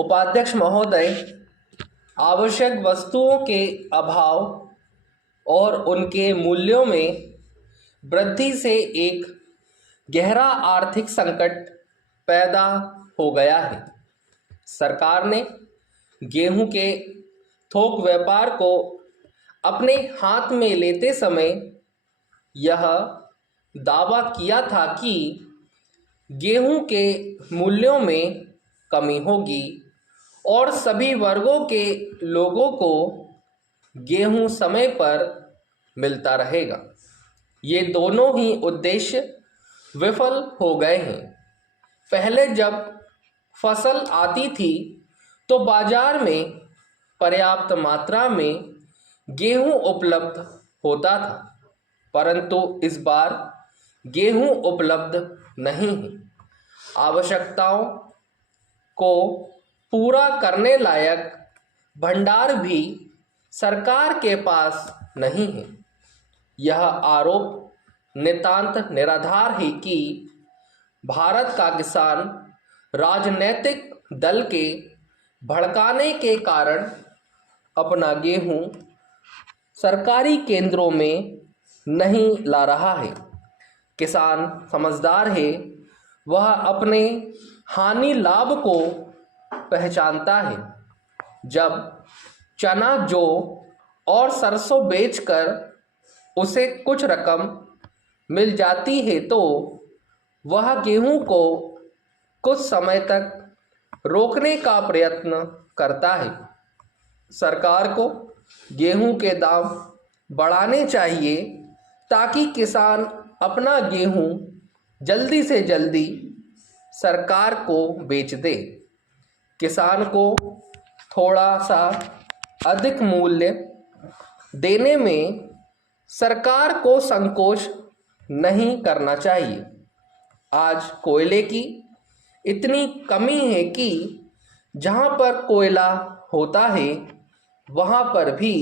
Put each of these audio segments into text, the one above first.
उपाध्यक्ष महोदय, आवश्यक वस्तुओं के अभाव और उनके मूल्यों में वृद्धि से एक गहरा आर्थिक संकट पैदा हो गया है। सरकार ने गेहूं के थोक व्यापार को अपने हाथ में लेते समय यह दावा किया था कि गेहूं के मूल्यों में कमी होगी और सभी वर्गों के लोगों को गेहूं समय पर मिलता रहेगा। ये दोनों ही उद्देश्य विफल हो गए हैं। पहले जब फसल आती थी तो बाजार में पर्याप्त मात्रा में गेहूं उपलब्ध होता था, परंतु इस बार गेहूं उपलब्ध नहीं है। आवश्यकताओं को पूरा करने लायक भंडार भी सरकार के पास नहीं है। यह आरोप नितांत निराधार है कि भारत का किसान राजनीतिक दल के भड़काने के कारण अपना गेहूं सरकारी केंद्रों में नहीं ला रहा है। किसान समझदार है, वह अपने हानि लाभ को पहचानता है। जब चना, जौ और सरसों बेचकर उसे कुछ रकम मिल जाती है तो वह गेहूं को कुछ समय तक रोकने का प्रयत्न करता है। सरकार को गेहूं के दाम बढ़ाने चाहिए ताकि किसान अपना गेहूं जल्दी से जल्दी सरकार को बेच दे। किसान को थोड़ा सा अधिक मूल्य देने में सरकार को संकोच नहीं करना चाहिए। आज कोयले की इतनी कमी है कि जहां पर कोयला होता है वहां पर भी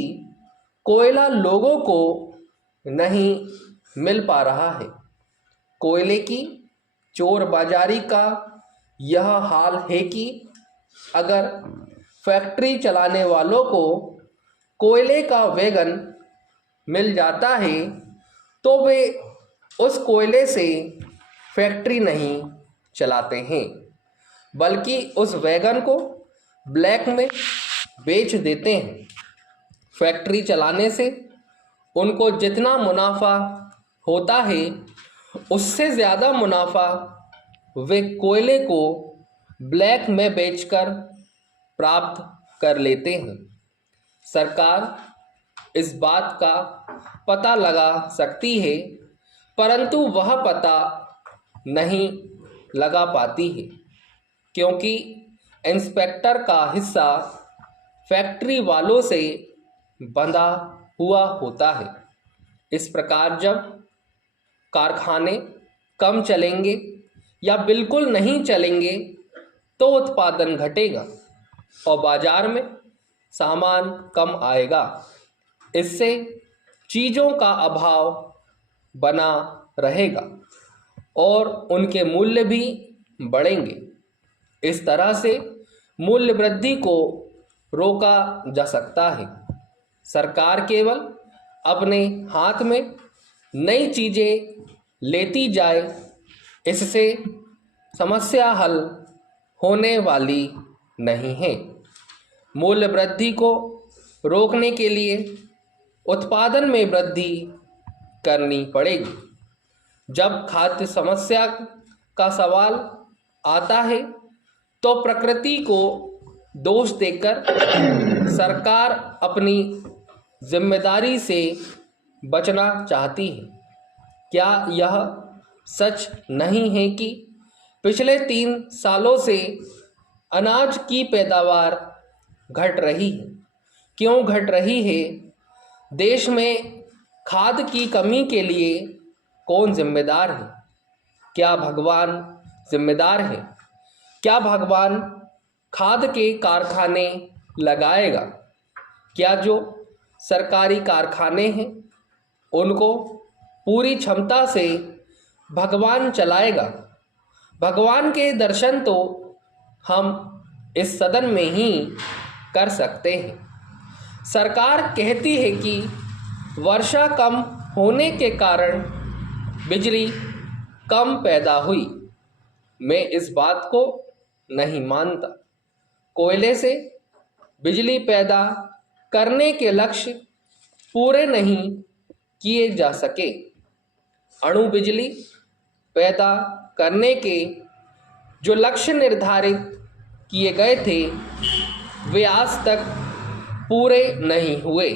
कोयला लोगों को नहीं मिल पा रहा है। कोयले की चोर बाजारी का यह हाल है कि अगर फैक्ट्री चलाने वालों को कोयले का वैगन मिल जाता है तो वे उस कोयले से फैक्ट्री नहीं चलाते हैं, बल्कि उस वैगन को ब्लैक में बेच देते हैं। फैक्ट्री चलाने से उनको जितना मुनाफा होता है उससे ज़्यादा मुनाफा वे कोयले को ब्लैक में बेचकर प्राप्त कर लेते हैं। सरकार इस बात का पता लगा सकती है, परंतु वह पता नहीं लगा पाती है क्योंकि इंस्पेक्टर का हिस्सा फैक्ट्री वालों से बंधा हुआ होता है। इस प्रकार जब कारखाने कम चलेंगे या बिल्कुल नहीं चलेंगे तो उत्पादन घटेगा और बाजार में सामान कम आएगा। इससे चीज़ों का अभाव बना रहेगा और उनके मूल्य भी बढ़ेंगे। इस तरह से मूल्य वृद्धि को रोका जा सकता है। सरकार केवल अपने हाथ में नई चीज़ें लेती जाए, इससे समस्या हल होने वाली नहीं है। मूल्य वृद्धि को रोकने के लिए उत्पादन में वृद्धि करनी पड़ेगी। जब खाद्य समस्या का सवाल आता है तो प्रकृति को दोष देकर सरकार अपनी जिम्मेदारी से बचना चाहती है। क्या यह सच नहीं है कि पिछले 3 सालों से अनाज की पैदावार घट रही है? क्यों घट रही है? देश में खाद की कमी के लिए कौन जिम्मेदार है? क्या भगवान जिम्मेदार है? क्या भगवान खाद के कारखाने लगाएगा? क्या जो सरकारी कारखाने हैं उनको पूरी क्षमता से भगवान चलाएगा? भगवान के दर्शन तो हम इस सदन में ही कर सकते हैं। सरकार कहती है कि वर्षा कम होने के कारण बिजली कम पैदा हुई। मैं इस बात को नहीं मानता। कोयले से बिजली पैदा करने के लक्ष्य पूरे नहीं किए जा सके। अणु बिजली पैदा करने के जो लक्ष्य निर्धारित किए गए थे वे आज तक पूरे नहीं हुए।